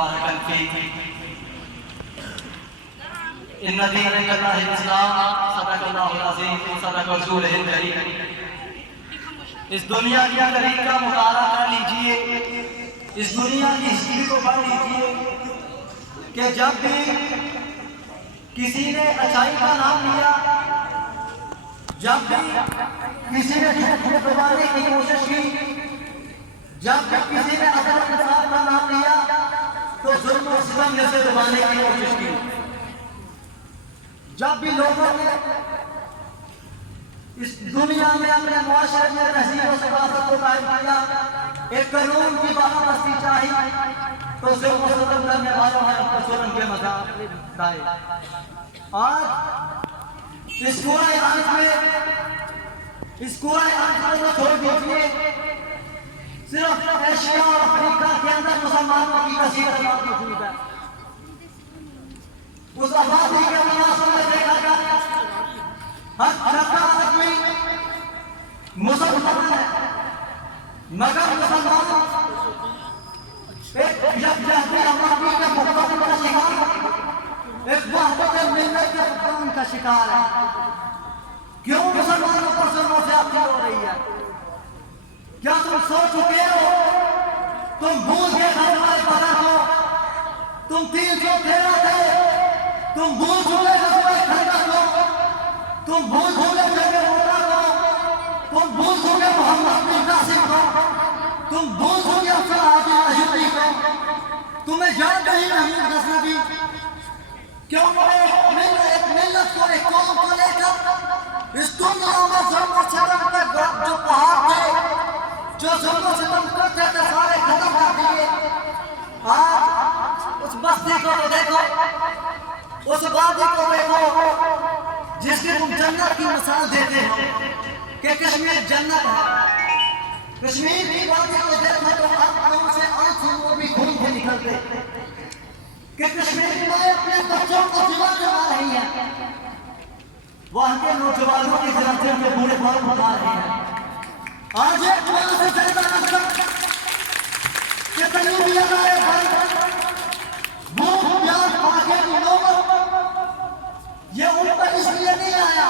مباركا فيه. إن دين الله الإسلام. صدق الله العظيم وصدق رسوله الكريم. اس دنیا کی تاریخ کا مطالعہ کر لیجئے، اس دنیا کی ہسٹری کو پڑھ لیجئے کہ جب بھی کسی نے اچھائی کا نام لیا، جب بھی کسی نے جھوٹ دبانے کی کوشش کی، جب بھی کسی نے عدل و انصاف کا نام لیا تو ظلم و ستم سے دبانے کی کوشش کی. جب بھی لوگوں نے اس دنیا میں اپنے معاشرے میں تہذیب و ثقافت کو قائم کیا، ایک قانون کی بالا بستی چاہی تو ظلم و ستم کرنے والوں ہیں ظلم کے مذاق دائے. آج اس کوڑا عراق میں کو چھوڑ دیجیے، صرف ایشیا اور افریقہ کے اندر مسلمانوں کی کثیر تعداد موجود ہے. اس آبادی کے مناسب میں دیکھا جائے ہر چھٹا آدمی مسلمان ہے، مگر مسلمان ایک یکجہتی آبادی کے فقدان کا شکار، ایک وحدت ملت کے فقدان کا شکار ہے. کیوں مسلمانوں پر ظلم و زیادتی ہو رہی ہے؟ کیا تم سو چکے ہو؟ تم بھول گئے غزوہ بدر کو، تم 313 تھے، تم بھول چکے غزوہ خندق کو، تم بھول چکے جنگ موتا کو، تم بھول چکے محمد بن قاسم کو، تم بھول چکے افضل حاجی ایوبی کو. تمہیں یاد نہیں محمود غزنوی؟ کیوں ایک ملت کو، ایک قوم کو لے کر اس دنیا میں ظلم و ستم کے جو پہاڑ تھے، جو ظلم و ستم کرتے تھے، سارے ختم کر دیے. آج اس بستی کو تو دیکھو، اس وادی کو دیکھو جس کی تم جنت کی مثال دیتے ہو کہ کشمیر جنت ہے. کشمیر کی وادی کو دیکھو تو آنکھوں سے آنسو بھی خون سے نکلتے کہ کشمیر کی مائیں اپنے بچوں کو جلا کروا رہی ہے، وہاں کے نوجوانوں کی زراعتوں کے بوڑھے بال بتا رہے ہیں. آج ایک ماہ سے زیادہ اندر کہ تنوی لگائے بھائی بھوک پیاس پاکے کی نوبت، یہ ان پر اس لیے نہیں آیا،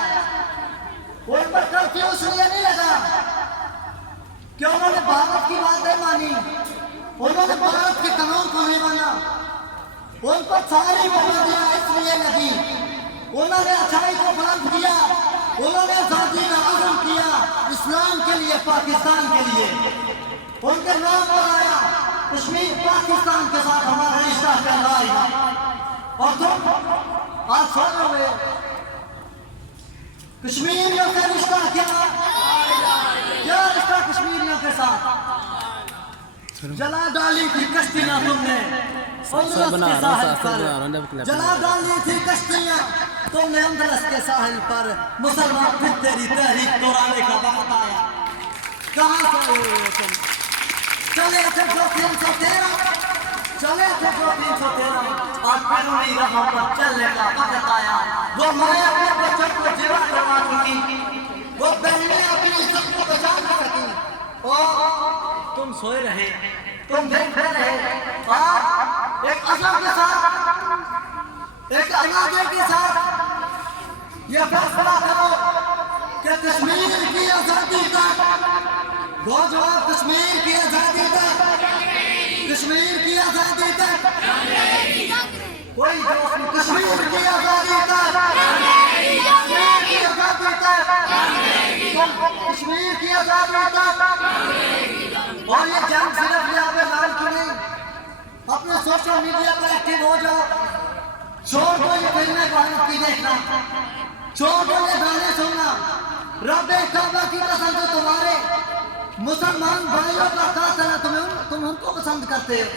ان پر کرفیو اس لیے نہیں لگا کہ انہوں نے بھارت کی باتیں مانی، انہوں نے بھارت کے قانون کو نہیں مانا. ان پر ساری پابندیاں اس لیے لگی، انہوں نے اچھائی کو بلند کیا، انہوں نے آزادی کا عزم کیا اسلام کے لیے، پاکستان کے لیے. ان کے نام پر آیا کشمیر پاکستان کے ساتھ ہمارا رشتہ کیا ہے. اور تم آج سوچو گے کشمیریوں کا رشتہ کیا رشتہ کشمیریوں کے ساتھ؟ جلا ڈالی تھی کشتیاں تم نے جلا ڈالی تھی کشتیاں تم نے اندلس کے ساحل پر. مسلمان پھر تیری تحریک دورانے کا وقت آیا. کہاں سے ہوئے تم؟ چلے تھے جو 313، آج بیرونی راہوں پر چلنے کا وقت آیا. وہ مائیں اپنے بچوں کو جلا کروا چکی، وہ بہنیں اپنی عزت کو بچا نہ سکی، اور تم سوئے رہے، تم دیکھتے رہے. ایک عزم کے ساتھ، ایک ارادے کے ساتھ یہ فیصلہ کرو کہ کشمیر کی آزادی تک، نوجوان کشمیر کی آزادی تک، کشمیر کی آزادی تک، کوئی کشمیر کی آزادی تک، کشمیر کی آزادی تک، کشمیر کی آزادی تک. اور یہ جنگ صرف یہاں پہ لال کی نہیں، اپنے سوشل میڈیا پر ایکٹیو ہو جاؤ. چھوڑ دو یہ فلمیں بھارت کی دیکھنا، چھوڑ دو یہ گانے سننا. رب کعبہ کی قسم جو تمہارے مسلمان بھائیوں کا قاتل ہے، تم ان کو پسند کرتے ہو.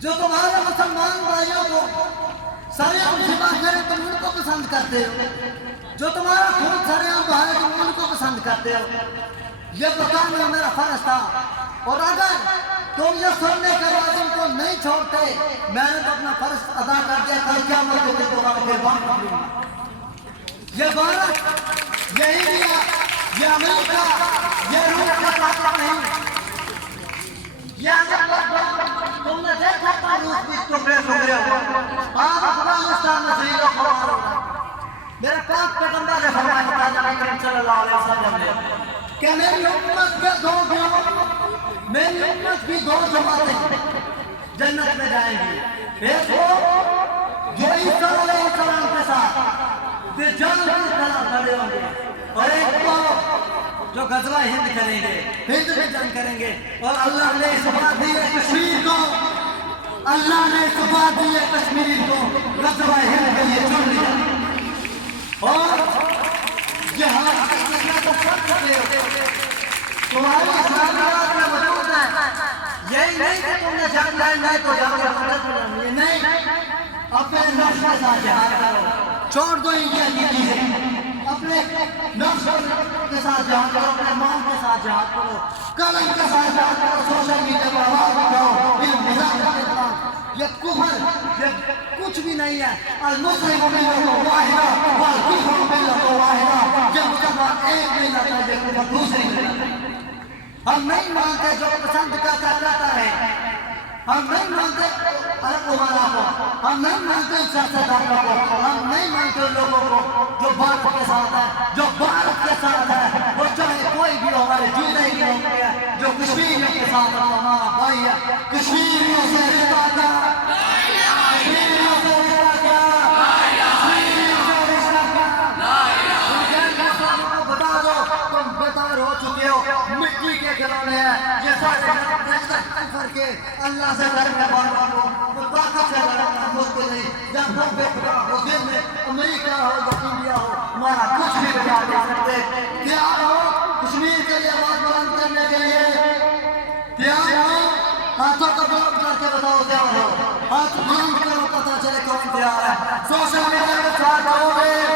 جو تمہارے مسلمان بھائیوں کو سرعام ذبح کرے تم ان کو پسند کرتے ہو. جو تمہارا خون سرعام بہائے تم ان کو پسند کرتے ہو. یہ بتانا میرا فرض تھا، اور اگر تم یہ سننے کے بعد ان کو نہیں چھوڑتے، میں نے تو اپنا فرض ادا کر دیا. کل قیامت کے دن دوبارہ قربان کر دوں گا. یہ بھارت، یہ انڈیا، یہ امریکہ، یہ روس کا طاقت نہیں. یہ تم نے دیکھا تھا روس بھی ٹکڑے ٹکڑے ہوا، آج افغانستان میں شہید و خوار ہو رہا ہے۔ میرے پاک پیغمبر نے فرمایا تھا کریم صلی اللہ علیہ وسلم نے کہ میری امت کے دو گروہ، میری امت کی دو جماعتیں جنت میں جائیں گی، ایک وہ جو عیسیٰ علیہ السلام کے ساتھ دجال کی طرح کھڑے ہوں گے، اور ایک وہ جو غزوہ ہند کریں گے، ہند میں جنگ کریں گے، اور اللہ نے اس بات دی ہے کشمیر کو، اللہ نے اس بات دی ہے کشمیر کو غزوہ ہند کے لیے چن لیا، اور جہاد کرنا تو سب کرتے ہو، تمہاری اسلامیات میں موجود ہے، یہی نہیں کہ تم نے جنگ لڑنا ہے تو جا کے مدد کرنی ہے، نہیں، اپنے نفس کے ساتھ جہاد کرو، چھوڑ دو انڈیا کی چیزیں، اپنے نفس کے ساتھ جہاد کرو، اپنے مال کے ساتھ جہاد کرو، قلم کے ساتھ جہاد کرو، سوشل میڈیا پر آواز اٹھاؤ، علم مزاح کے خلاف، یہ کفر، یہ کچھ بھی نہیں ہے، المسلم ملت واحدہ والکفر ملت واحدہ، جب مسلمان ایک ملت ہے یہ کفر دوسری ملت ہے۔ ہم نہیں مانتے جو پسند کرتا ہے، ہم نہیں مانتے عرب عمرا کو، ہم نہیں مانتے سیاستدانوں کو، ہم نہیں مانتے ان لوگوں کو جو بھارت کے ساتھ ہے، جو بھارت کے ساتھ ہے، وہ چاہے کوئی بھی ہو، ہمارے جوتے ہی لوگ ہے، جو کشمیریوں کے ساتھ ہے ہمارا بھائی ہے، کشمیریوں سے رشتہ کیا، کشمیریوں سے رشتہ کیا، کشمیریوں سے رشتہ کیا، ان کو بتا دو تم بیدار ہو چکے ہو، مٹی کے کھلونے ہیں، یہ سارے کر کے اللہ سے ڈرنے والوں کو وہ طاقت سے ڈرنا مشکل نہیں، جب ہم بے خدا ہو دل میں امریکہ ہو یا انڈیا ہو ہمارا کچھ بھی بجا نہیں سکتے، تیار ہو کشمیر کے لیے آواز بلند کرنے کے لیے، تیار ہو ہاتھوں کو بلند کر کے بتاؤ تیار ہو، ہاتھ بلند کرو پتہ چلے کون تیار ہے، سوشل میڈیا میں ساتھ آؤ گے